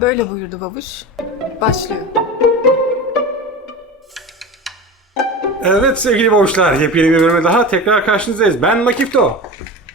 Böyle buyurdu babuş. Başlıyor. Evet sevgili boğuşlar, yepyeni bir bölüme daha tekrar karşınızdayız. Ben Makifto.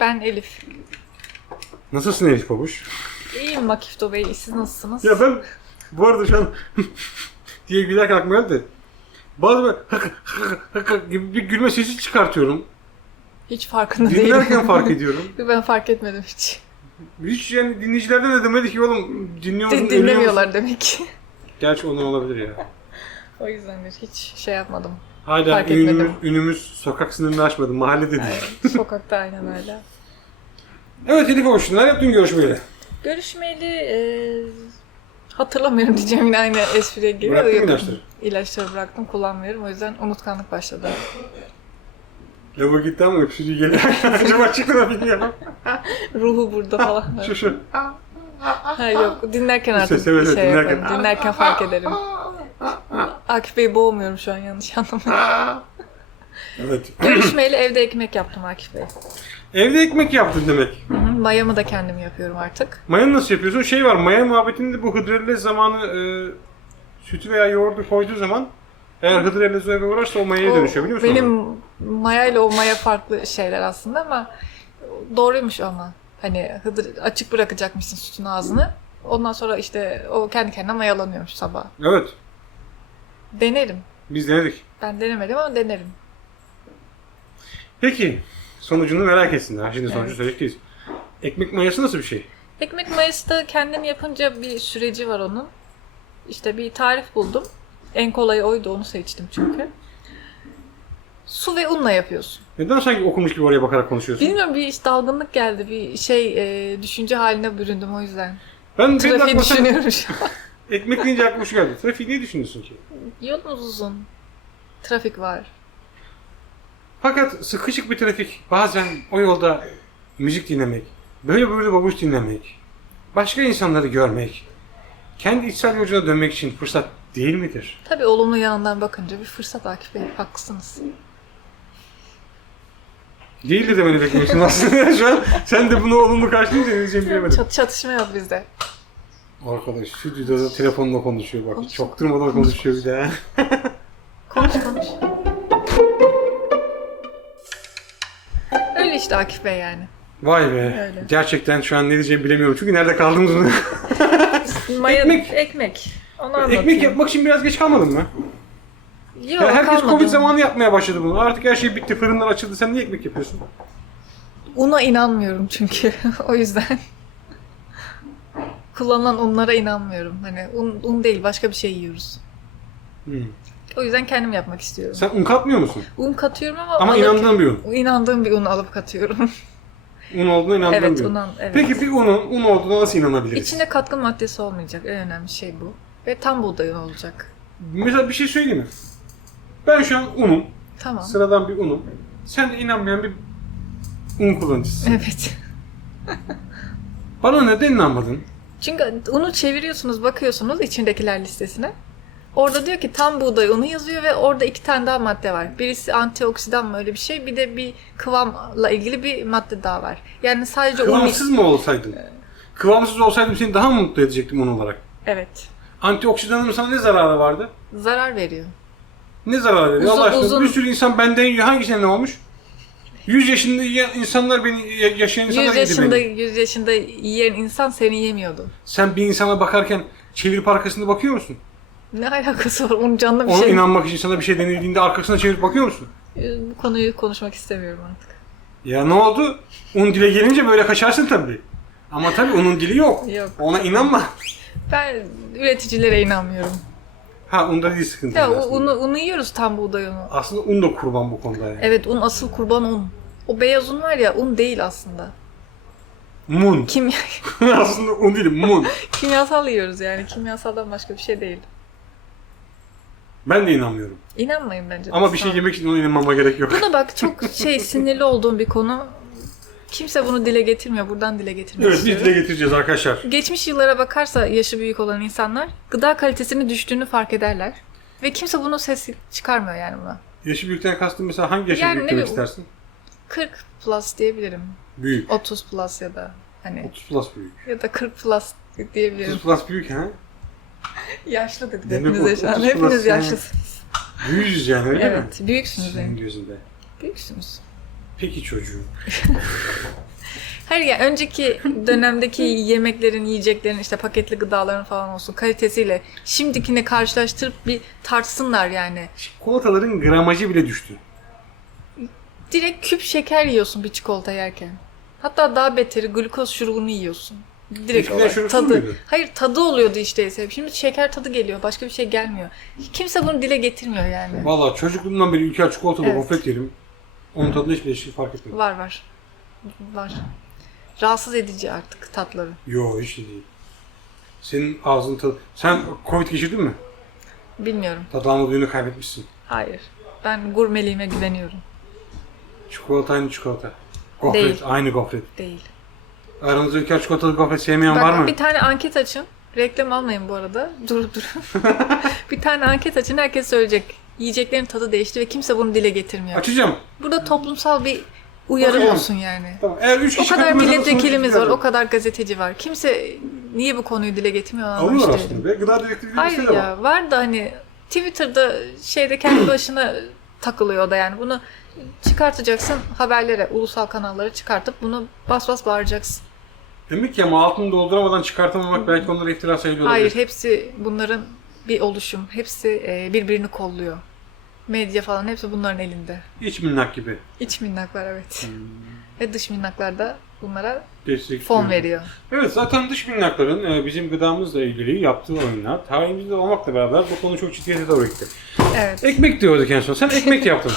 Ben Elif. Nasılsın Elif babuş? İyiyim Makifto Bey. Siz nasılsınız? Ya ben bu arada şu an diye gülerken aklıma geldi. Hık gibi bir gülme sesi çıkartıyorum. Hiç farkında değilim. Dinlerken fark ediyorum. Ben fark etmedim hiç. Hiç yani dinleyicilerden de demedi ki oğlum dinliyor musun? Din- ölüyor musun? dinlemiyorlar demek ki. Gerçi ondan olabilir ya. o yüzdendir. Hiç şey yapmadım. Hala Fark ünümüz, etmedim. ünümüz sokak sınırını aşmadı. Mahallede değil. Aynen. Sokakta aynen öyle. Evet Elif babuş neler yaptın görüşmeyle? Görüşmeyeli e, hatırlamıyorum diyeceğim yine aynı espriye giriyor. Bıraktın ilaçları? İlaçları bıraktım kullanmıyorum. O yüzden unutkanlık başladı. Ya bu gitti ama öksürüğü geliyor. Acaba çıktı da bilmiyorum. Ruhu burada falan. Şu şu. Ha yok dinlerken artık Ses, evet, şey dinlerken. yaparım. Dinlerken fark ederim. Akif Bey'i boğmuyorum şu an yanlış anlamayın. Evet. Görüşmeyeli evde ekmek yaptım Akif Bey. Evde ekmek yaptın demek. Hı hı, Mayamı da kendim yapıyorum artık. Mayanı nasıl yapıyorsun? Şey var, maya muhabbetinde bu hıdrellez zamanı e, sütü veya yoğurdu koyduğu zaman eğer hıdrellez öyle uğraşsa o mayaya O dönüşüyor biliyor musun? Benim mayayla o maya farklı şeyler aslında ama doğruymuş ama. Hani hıdır, açık bırakacakmışsın sütün ağzını. Ondan sonra işte o kendi kendine mayalanıyormuş sabah. Evet. Denerim. Biz denedik. Ben denemedim ama denerim. Peki. Sonucunu merak etsinler. Şimdi sonucu Evet. söyleyeceğiz. Ekmek mayası nasıl bir şey? Ekmek mayası da kendin yapınca bir süreci var onun. İşte bir tarif buldum. En kolayı oydu onu seçtim çünkü. Su ve unla yapıyorsun. Neden sanki okumuş gibi oraya bakarak konuşuyorsun? Bilmiyorum bir iş dalgınlık geldi. Bir şey e, düşünce haline büründüm o yüzden. Ben Trafiği düşünüyorum şu an. ekmek deyince aklıma şu geldi. Trafiği niye düşünüyorsun ki? Yolumuz uzun. Trafik var. Fakat sıkışık bir trafik. Bazen o yolda müzik dinlemek, böyle böyle babuş dinlemek, başka insanları görmek, kendi içsel yolculuğa dönmek için fırsat değil midir? Tabii olumlu yanından bakınca bir fırsat Akif Bey. Haklısınız. Değil de demeni bekliyorsun aslında. Şu an sen de bunu olumlu karşılayınca ne diyeceğimi bilemedim. Çat, çatışma yok bizde. Arkadaş stüdyoda telefonla konuşuyor bak. Konuş. Çok durmadan konuşuyor bir de. Konuş konuş. Öyle işte Akif Bey yani. Vay be. Öyle. Gerçekten şu an ne diyeceğimi bilemiyorum. Çünkü nerede kaldığımızı. Maya, Ekmek. Ekmek. Onu anlatayım. Ekmek yapmak için biraz geç kalmadın mı? Yok, Ya herkes kalmadı. Covid zamanı yapmaya başladı bunu. Artık her şey bitti. Fırınlar açıldı. Sen niye ekmek yapıyorsun? Una inanmıyorum çünkü. o yüzden. Kullanılan unlara inanmıyorum. Hani un, un değil başka bir şey yiyoruz. Hmm. O yüzden kendim yapmak istiyorum. Sen un katmıyor musun? Un katıyorum ama Ama alıp- inandığın bir un. İnandığım bir un alıp katıyorum. Un olduğuna inandığın evet, bir un. unan, evet. Peki bir unun un olduğuna nasıl inanabiliriz? İçinde katkı maddesi olmayacak. En önemli şey bu. Ve tam buğday olacak. Mesela bir şey söyleyeyim mi? Ben şu an unum. Tamam. Sıradan bir unum. Sen de inanmayan bir un kullanıcısın. Evet. Bana neden inanmadın? Çünkü unu çeviriyorsunuz, bakıyorsunuz içindekiler listesine. Orada diyor ki tam buğday unu yazıyor ve orada iki tane daha madde var. Birisi antioksidan mı öyle bir şey, bir de bir kıvamla ilgili bir madde daha var. Yani sadece un... Kıvamsız mı olsaydın? Kıvamsız olsaydım seni daha mı mutlu edecektim un olarak? Evet. Antioksidanın sana ne zararı vardı? Zarar veriyor. Ne zararı veriyor? Uzun- Allah aşkına uzun- bir sürü insan benden yiyor. Hangisine ne olmuş? 100 yaşında yiyen insanlar beni ya- yaşayan insanlar 100 yedi yaşında, beni. 100 yaşında yiyen insan seni yemiyordu. Sen bir insana bakarken çevirip arkasına bakıyor musun? Ne alakası var? Un canlı bir Ona şey. inanmak için sana bir şey denildiğinde arkasına çevirip bakıyor musun? Ee, Bu konuyu konuşmak istemiyorum artık. Ya ne oldu? Un dile gelince böyle kaçarsın tabii. Ama tabii onun dili yok. Yok. Ona inanma. Ben üreticilere inanmıyorum. Ha unda değil sıkıntı. Ya aslında. u- unu, unu yiyoruz tam buğday unu. Aslında un da kurban bu konuda yani. Evet un asıl kurban un. O beyaz un var ya un değil aslında. Mun. Kimya, aslında un değil, mun. kimyasal yiyoruz yani. Kimyasaldan başka bir şey değil. Ben de inanmıyorum. İnanmayın bence. de. Ama bir şey yemek için ona inanmama gerek yok. Bu da bak çok şey sinirli olduğum bir konu. Kimse bunu dile getirmiyor. Buradan dile getirmek Evet biz istiyorum. dile getireceğiz arkadaşlar. Geçmiş yıllara bakarsa yaşı büyük olan insanlar gıda kalitesinin düştüğünü fark ederler. Ve kimse bunu ses çıkarmıyor yani buna. Yaşı büyükten kastım mesela hangi yaşı Yani büyük ne demek bileyim, istersin? 40 plus diyebilirim. Büyük. 30 plus ya da hani 30 plus büyük. ya da 40 plus diyebilirim. 30 plus büyük ha? Yaşlı dedik Demek. 30 plus Hepiniz yani. yaşlısınız. Büyüyüz yani öyle mi? Evet. Büyüksünüz benim. gözünde. Büyüksünüz. Peki çocuğum. Hayır ya önceki dönemdeki yemeklerin, yiyeceklerin işte paketli gıdaların falan olsun kalitesiyle şimdikini karşılaştırıp bir tartsınlar yani. Çikolataların gramajı bile düştü. Direkt küp şeker yiyorsun bir çikolata yerken. Hatta daha beteri glukoz şurubunu yiyorsun. Direkt Eskiden olarak şurupsuz tadı. muydu? Hayır tadı oluyordu işte ise. Şimdi şeker tadı geliyor. Başka bir şey gelmiyor. Kimse bunu dile getirmiyor yani. Valla çocukluğumdan beri ülker çikolatalı Evet. gofret yerim. Onun tadında hiçbir şey fark etmedim. Var var. Var. Rahatsız edici artık tatları. Yo hiç de değil. Senin ağzın tadı... Sen Covid geçirdin mi? Bilmiyorum. Tadı alma duyunu kaybetmişsin. Hayır. Ben gurmeliğime güveniyorum. Çikolata aynı çikolata. Gofret Değil. aynı gofret. Değil. Aranızda ülker çikolatalı gofret sevmeyen Bak var mı? bir tane anket açın. Reklam almayın bu arada. Dur dur. bir tane anket açın. Herkes söyleyecek. Yiyeceklerin tadı değişti ve kimse bunu dile getirmiyor. Açacağım. Burada toplumsal bir uyarı Bakalım. olsun yani. Tamam. Eğer üç O kişi kadar katılırsa milletvekilimiz var, o kadar gazeteci var. Kimse niye bu konuyu dile getirmiyor anlamış Alıyorlar değilim. aslında be. Gıda direktifi Hayır listede var. ya var da hani Twitter'da şeyde kendi başına takılıyor da yani bunu çıkartacaksın haberlere, ulusal kanallara çıkartıp bunu bas bas bağıracaksın. Demek ki ama altını dolduramadan çıkartamamak belki onlara iftira sayılıyor. Hayır olabilir. hepsi bunların bir oluşum. Hepsi e, birbirini kolluyor. Medya falan hepsi bunların elinde. İç minnak gibi. İç minnaklar evet. Hmm. Ve dış minnaklar da bunlara Destek fon veriyor. Evet zaten dış minnakların e, bizim gıdamızla ilgili yaptığı oyunlar tarihimizde olmakla beraber bu konu çok ciddiyete doğru gitti. Evet. Ekmek diyorduk en son. Sen ekmek yaptın.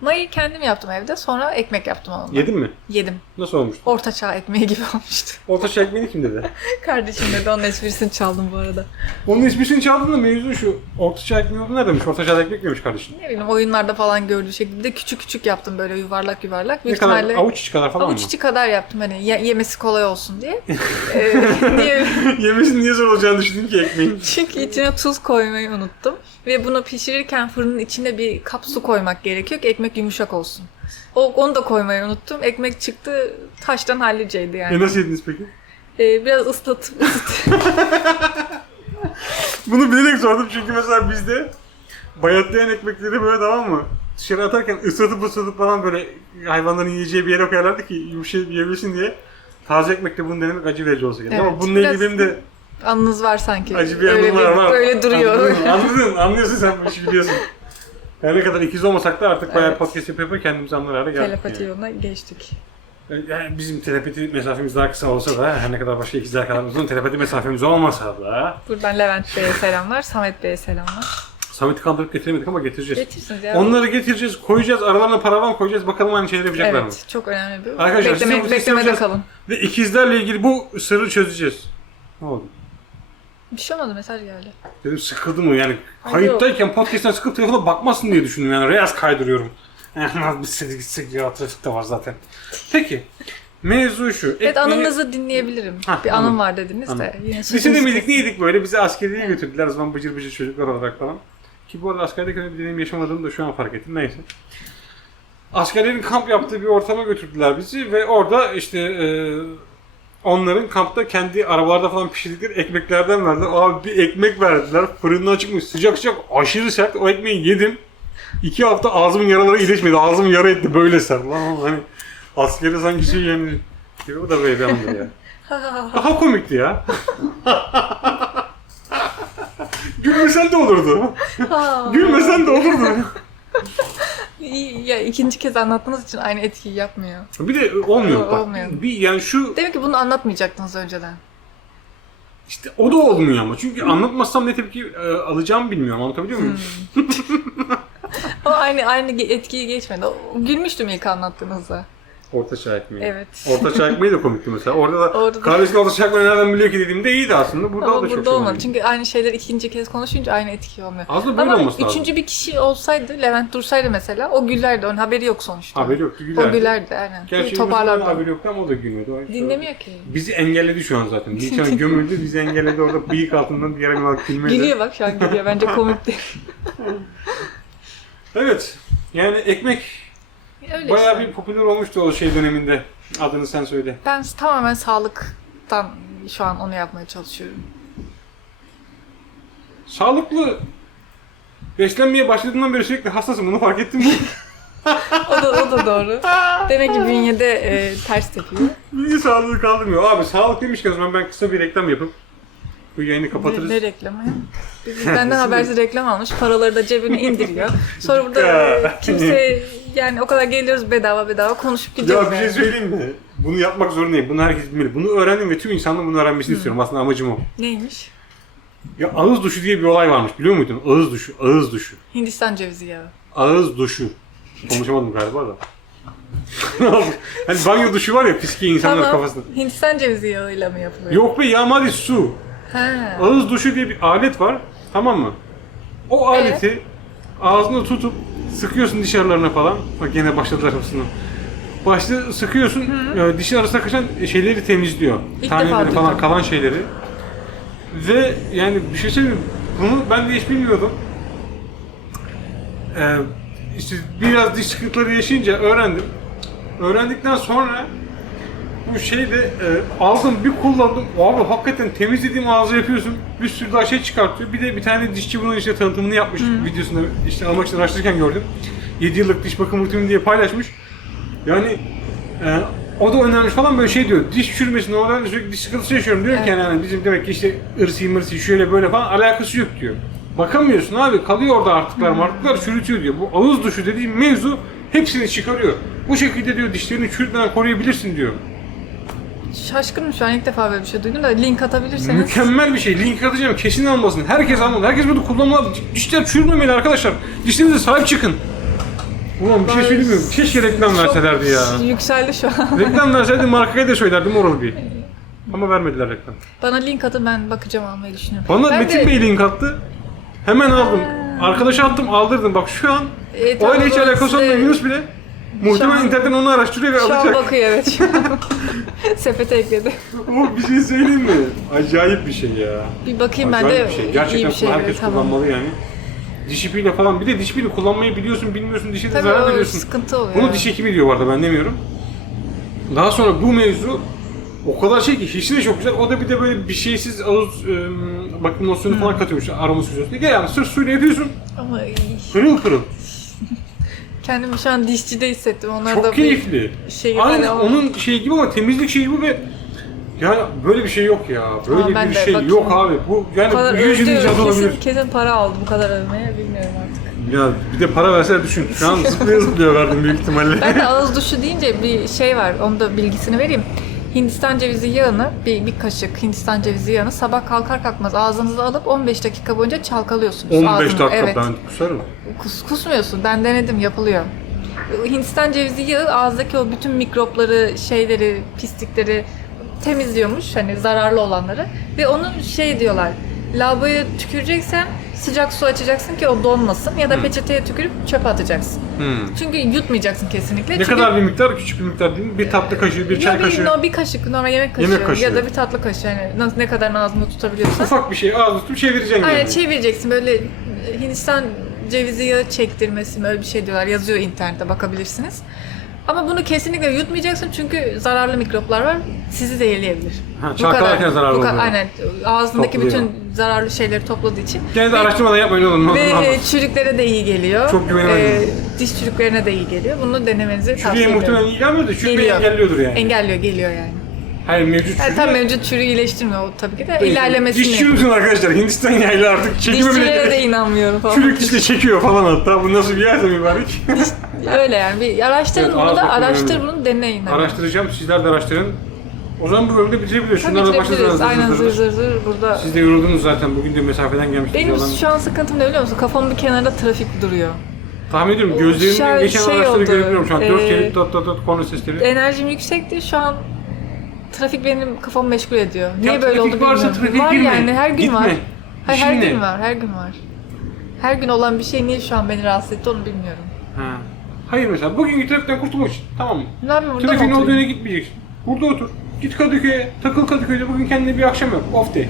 Mayı kendim yaptım evde. Sonra ekmek yaptım onunla. Yedin mi? Yedim. Nasıl olmuştu? Orta çağ ekmeği gibi olmuştu. Orta çağ ekmeğini kim dedi? Kardeşim dedi onun esprisini çaldım bu arada. Onun esprisini çaldın da mevzu şu. Orta çağ ekmeği olduğu neredeymiş? Orta çağ ekmek yemiş kardeşim. Ne bileyim oyunlarda falan gördüğü şekilde. Küçük küçük yaptım böyle yuvarlak yuvarlak. Ne kadar? ihtimalle Avuç içi kadar falan avuç mı? içi kadar yaptım hani ye- yemesi kolay olsun diye. ee, niye? Yemesi niye zor olacağını düşündün ki ekmeğin? Çünkü içine tuz koymayı unuttum. Ve bunu pişirirken fırının içine bir kap su koymak gerekiyor ki ekmek yumuşak olsun. O, onu da koymayı unuttum. Ekmek çıktı taştan halliceydi yani. E nasıl yediniz peki? Ee, biraz ıslatıp ısıt. Bunu bilerek sordum çünkü mesela bizde bayatlayan ekmekleri böyle tamam mı? Dışarı atarken ıslatıp ıslatıp falan böyle hayvanların yiyeceği bir yere koyarlardı ki yumuşayıp yiyebilsin diye. Taze ekmekte bunu denemek acı verici olsa gerek. Evet, Ama bununla ilgili benim de Anınız var sanki. acı bir öyle anım var var. Öyle duruyor. Anladın, anladın, anlıyorsun sen bu işi biliyorsun. Her ne kadar ikiz olmasak da artık bayağı Evet. podcast yapıp yapıp kendimizi anlar hale geldik. Telepati yani. yoluna geçtik. Yani bizim telepati mesafemiz daha kısa olsa da her ne kadar başka ikizler kadar uzun telepati mesafemiz olmasa da Buradan Levent Bey'e selamlar, Samet Bey'e selamlar. Samet'i kandırıp getiremedik ama getireceğiz. Getirsiniz ya. Onları getireceğiz, koyacağız, aralarına paravan koyacağız. Bakalım aynı şeyleri yapacaklar mı? Evet, çok önemli bir. Arkadaşlar, Bekleme, size bu sesi beklemede yapacağız. kalın. Ve ikizlerle ilgili bu sırrı çözeceğiz. Ne oldu? Bir şey olmadı, mesaj geldi. Dedim sıkıldı mı yani? Ay, Kayıttayken podcast'ten sıkıp telefona bakmasın diye düşündüm yani. Reels kaydırıyorum. Biz seni gitsek ya trafik de var zaten. Peki. Mevzu şu. Evet, ekmeği- anınızı dinleyebilirim. Hah, bir anladım. anım var dediniz de. Anladım. Yine Biz sözünüzü de miydik kestim. neydik böyle? Bizi askeriye götürdüler. O zaman bıcır bıcır çocuklar olarak falan. Ki bu arada askerdeki öyle bir deneyim yaşamadığımı da şu an fark ettim. Neyse. Askerlerin kamp yaptığı bir ortama götürdüler bizi ve orada işte e, onların kampta kendi arabalarda falan pişirdikleri ekmeklerden verdiler. Abi bir ekmek verdiler. Fırından çıkmış sıcak sıcak aşırı sert. O ekmeği yedim. İki hafta ağzımın yaraları iyileşmedi. Ağzım yara etti böyle sert. Lan hani askeri sanki şey yani. Bu da böyle bir andır ya. Daha komikti ya. Gülmesen de olurdu. Gülmesen de olurdu. Ya ikinci kez anlattığınız için aynı etkiyi yapmıyor. Bir de olmuyor bak. Olmuyor. Bir yani şu Demek ki bunu anlatmayacaktınız önceden. işte o da olmuyor ama. Çünkü anlatmazsam ne tepki e, alacağımı bilmiyorum. Anlatabiliyor muyum? Ama aynı aynı ge- etkiyi geçmedi. O- Gülmüştüm ilk anlattığınızda. Orta çağ ekmeği. Evet. Orta çağ ekmeği de komikti mesela. Orada da Orada da- kardeşin orta çağ ekmeği nereden biliyor ki dediğimde iyiydi aslında. Burada Ama da çok burada şey olmadı. Çünkü aynı şeyler ikinci kez konuşunca aynı etki olmuyor. Aslında böyle Ama olması lazım. üçüncü bir kişi olsaydı, Levent dursaydı mesela, o gülerdi. Onun haberi yok sonuçta. Haberi yoktu O gülerdi. gülerdi aynen. Gerçi Toparlardı. haberi yoktu ama o da gülmüyordu. O işte- Dinlemiyor ki. Bizi engelledi şu an zaten. An gömüldü, bizi engelledi orada bıyık altından bir yere bak gülmedi. Gülüyor bak şu an gülüyor. Bence komik değil. Evet. Yani ekmek Öyle Bayağı işte. bir popüler olmuştu o şey döneminde. Adını sen söyle. Ben tamamen sağlıktan şu an onu yapmaya çalışıyorum. Sağlıklı beslenmeye başladığından beri sürekli hastasın. Bunu fark ettin mi? O da, o da doğru. Demek ki bünyede e, ters tepiyor. Bilgi sağlığı kaldırmıyor. Abi sağlık demişken o zaman ben kısa bir reklam yapıp bu yayını kapatırız. Ne, ne reklamı ya? Benden habersiz reklam almış. Paraları da cebine indiriyor. Sonra burada e, kimse yani o kadar geliyoruz bedava bedava konuşup gidiyoruz. Ya bir şey yani. söyleyeyim mi? Bunu yapmak zorundayım. Bunu herkes bilmeli. Bunu öğrendim ve tüm insanların bunu öğrenmesini istiyorum. Aslında amacım o. Neymiş? Ya ağız duşu diye bir olay varmış. Biliyor muydun? Ağız duşu. Ağız duşu. Hindistan cevizi yağı. Ağız duşu. Konuşamadım galiba da. hani banyo duşu var ya piski insanların Tamam. kafasında. Hindistan cevizi yağıyla mı yapılıyor? Yok be yağmali su. Ha. Ağız duşu diye bir alet var. Tamam mı? O aleti ağzına tutup sıkıyorsun diş aralarına falan. Bak gene başladılar hepsini. Başta sıkıyorsun, e, dişin arasına kaçan şeyleri temizliyor. İlk Taneleri falan duydum. kalan şeyleri. Ve yani bir şey söyleyeyim mi? Bunu ben de hiç bilmiyordum. Ee, işte biraz diş sıkıntıları yaşayınca öğrendim. Öğrendikten sonra bu şeyde e, aldım bir kullandım. Abi hakikaten temizlediğim ağzı yapıyorsun. Bir sürü daha şey çıkartıyor. Bir de bir tane dişçi bunun işte tanıtımını yapmış videosunda işte almak için araştırırken gördüm. 7 yıllık diş bakım rutini diye paylaşmış. Yani e, o da önemli falan böyle şey diyor. Diş çürümesi normalde sürekli diş sıkıntısı yaşıyorum diyor ki Evet. yani bizim demek ki işte ırsi mırsi şöyle böyle falan alakası yok diyor. Bakamıyorsun abi kalıyor orada artıklar martıklar çürütüyor diyor. Bu ağız duşu dediğim mevzu hepsini çıkarıyor. Bu şekilde diyor dişlerini çürütmeden koruyabilirsin diyor. Şaşkınım şu an ilk defa böyle bir şey duydum da link atabilirseniz. Mükemmel bir şey. Link atacağım. Kesin almasın. Herkes almalı. Herkes bunu kullanmalı. Dişler çürümemeli arkadaşlar. Dişlerinize sahip çıkın. Ulan bir şey mi? Keşke reklam verselerdi ya. Yükseldi şu an. reklam verseydi markaya da söylerdim oralı bir. Ama vermediler reklam. Bana link atın ben bakacağım almayı düşünüyorum. Bana ben Metin de- Bey link attı. Hemen aldım. Arkadaşa attım aldırdım. Bak şu an E, o ile hiç alakası olmayan Yunus bile muhtemelen an- internetten onu araştırıyor ve Şu an alacak. bakıyor evet. Sepete ekledi. Bu bir şey söyleyeyim mi? Acayip bir şey ya. Bir bakayım ben de Acayip bir şey. Gerçekten iyi bir şey. herkes tamam. kullanmalı yani. Diş ipiyle falan. Bir de diş ipiyle kullanmayı biliyorsun, bilmiyorsun, dişine Tabii zarar o veriyorsun. sıkıntı oluyor. Bunu diş hekimi diyor bu arada ben demiyorum. Daha sonra bu mevzu o kadar şey ki hissi de çok güzel. O da bir de böyle bir şeysiz ağız ıı, bakım losyonu falan katıyormuş aroma süzüyorsun. diye. Yani sırf suyla yapıyorsun. Ama iyi. Pırıl pırıl. Kendimi şu an dişçide hissettim. Onlar Çok da keyifli. bir şey Aynı ama- onun şeyi gibi ama temizlik şeyi bu ve yani böyle bir şey yok ya. Böyle ben bir de şey bakayım. yok abi. Bu bu yani kadar bu yüz yıl olabilir. Kesin, kesin para aldı bu kadar övmeye bilmiyorum artık. Ya bir de para verseler düşün. Şu an zıplaya zıplaya verdim büyük ihtimalle. Ben de ağız duşu deyince bir şey var. Onu da bilgisini vereyim. Hindistan cevizi yağını bir, bir kaşık Hindistan cevizi yağını sabah kalkar kalkmaz ağzınıza alıp 15 dakika boyunca çalkalıyorsunuz. 15 Ağzını- dakika evet. ben kusarım. Kus, kusmuyorsun. Ben denedim yapılıyor. Hindistan cevizi yağı ağızdaki o bütün mikropları, şeyleri, pislikleri temizliyormuş. Hani zararlı olanları. Ve onu şey diyorlar. Lavaboya tüküreceksen sıcak su açacaksın ki o donmasın. Ya da peçeteye tükürüp çöpe atacaksın. Hmm. Çünkü yutmayacaksın kesinlikle. Ne Çünkü kadar bir miktar? Küçük bir miktar değil mi? Bir tatlı kaşığı, bir çay kaşığı. no, bir kaşık normal yemek kaşığı, Yemek kaşığı. ya da bir tatlı kaşığı yani nasıl ne kadar ağzında tutabiliyorsan. Ufak bir şey ağzını tutup çevireceksin Aynen yani. çevireceksin böyle e, Hindistan cevizi yağı çektirmesi mi öyle bir şey diyorlar. Yazıyor internette bakabilirsiniz. Ama bunu kesinlikle yutmayacaksın çünkü zararlı mikroplar var. Sizi zehirleyebilir. Ha, kadar. zararlı Bu kadar- oluyor. Aynen. Ağzındaki Topluyor. bütün zararlı şeyleri topladığı için. Gene de araştırmadan yapmayın oğlum. Ve e, çürüklere de iyi geliyor. Çok güvenemedim. E, diş çürüklerine de iyi geliyor. Bunu denemenizi tavsiye Çürüye ederim. muhtemelen iyi gelmiyor da çürümeyi Geliyor. engelliyordur yani. Engelliyor, geliyor yani. Hayır mevcut Yani çürüye. tam mevcut çürüğü iyileştirmiyor o tabii ki de. ilerlemesini Diş yapıyor. çürümsün arkadaşlar. Hindistan yaylı artık çekime Dişçilere de bile inanmıyorum falan. Çürük dişle çekiyor falan hatta. Bu nasıl bir yerse mübarek. Öyle yani. Bir araştırın Evet, bunu da, araştır önemli. bunu deneyin. hani. Araştıracağım. Sizler de araştırın. O zaman bu bölümde bitirebiliriz. Tabii Şunlarla bitirebiliriz. başlayacağız. Aynen zır zır zır burada. Siz de yoruldunuz zaten. Bugün de mesafeden gelmiştiniz. Benim Yalan- şu an sıkıntım ne biliyor musun? Kafamın bir kenarında trafik duruyor. Tahmin ediyorum. Gözlerimden şey- geçen şey araçları oldu. görebiliyorum şu an. Dört Ee, kere tat tat tat korna sesleri. Enerjim yüksekti. Şu an trafik benim kafamı meşgul ediyor. Niye Ya böyle trafik oldu varsa bilmiyorum. trafiğe var girme. yani her gün Gitme. var. Hayır, her İşin gün var. Her gün var. Her gün olan bir şey niye şu an beni rahatsız etti onu bilmiyorum. Ha. Hayır mesela bugünkü trafikten kurtulmak için. Tamam mı? Ne yapayım burada Trafiğin olduğu yere gitmeyeceksin. Burada otur. Git Kadıköy'e. Takıl Kadıköy'de. Bugün kendine bir akşam yap. Off day.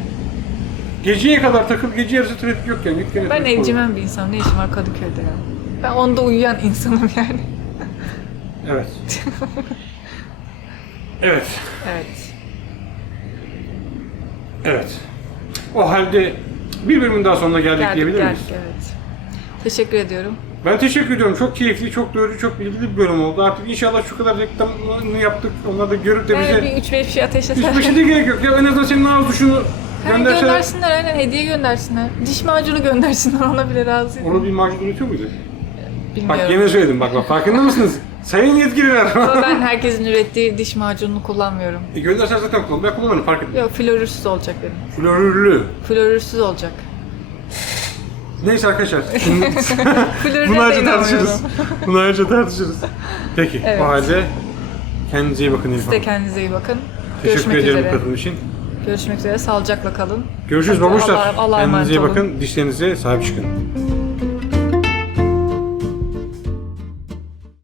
Geceye kadar takıl. Gece yarısı trafik yok yani. Git gene Ben trafik olur. evcimen bir insanım. Ne işim var Kadıköy'de ya? Ben onda uyuyan insanım yani. Evet. evet. Evet. Evet. O halde bir bölümün daha sonuna geldik, Geldik diyebilir geldik miyiz? evet. Teşekkür ediyorum. Ben teşekkür ediyorum. Çok keyifli, çok doyurucu, çok bilgili bir bölüm oldu. Artık inşallah şu kadar reklamını yaptık. Onlar da görüp de bize... Yani bir 3-5 şey ateşleseler. Hiçbir şey de gerek yok. Ya en azından senin ağız duşunu gönderseler... göndersinler aynen hediye göndersinler. Diş macunu göndersinler ona bile razıyım. Onu bir macun üretiyor muydu? Bilmiyorum. Bak yine söyledim bak bak farkında mısınız? Sayın yetkililer. Ama ben herkesin ürettiği diş macununu kullanmıyorum. e göndersen zaten kullan. Ben kullanırım fark etmez. Yok florürsüz olacak benim. Florürlü. Florürsüz olacak. Neyse arkadaşlar. Şimdi bunu ayrıca tartışırız. Bunu ayrıca tartışırız. Peki Evet. o halde kendinize iyi bakın Siz de kendinize iyi bakın. Teşekkür Görüşmek ederim üzere. katılım için. Görüşmek üzere. Sağlıcakla kalın. Görüşürüz babuşlar. Allah'a- emanet Kendinize iyi olun. bakın. Dişlerinize sahip çıkın.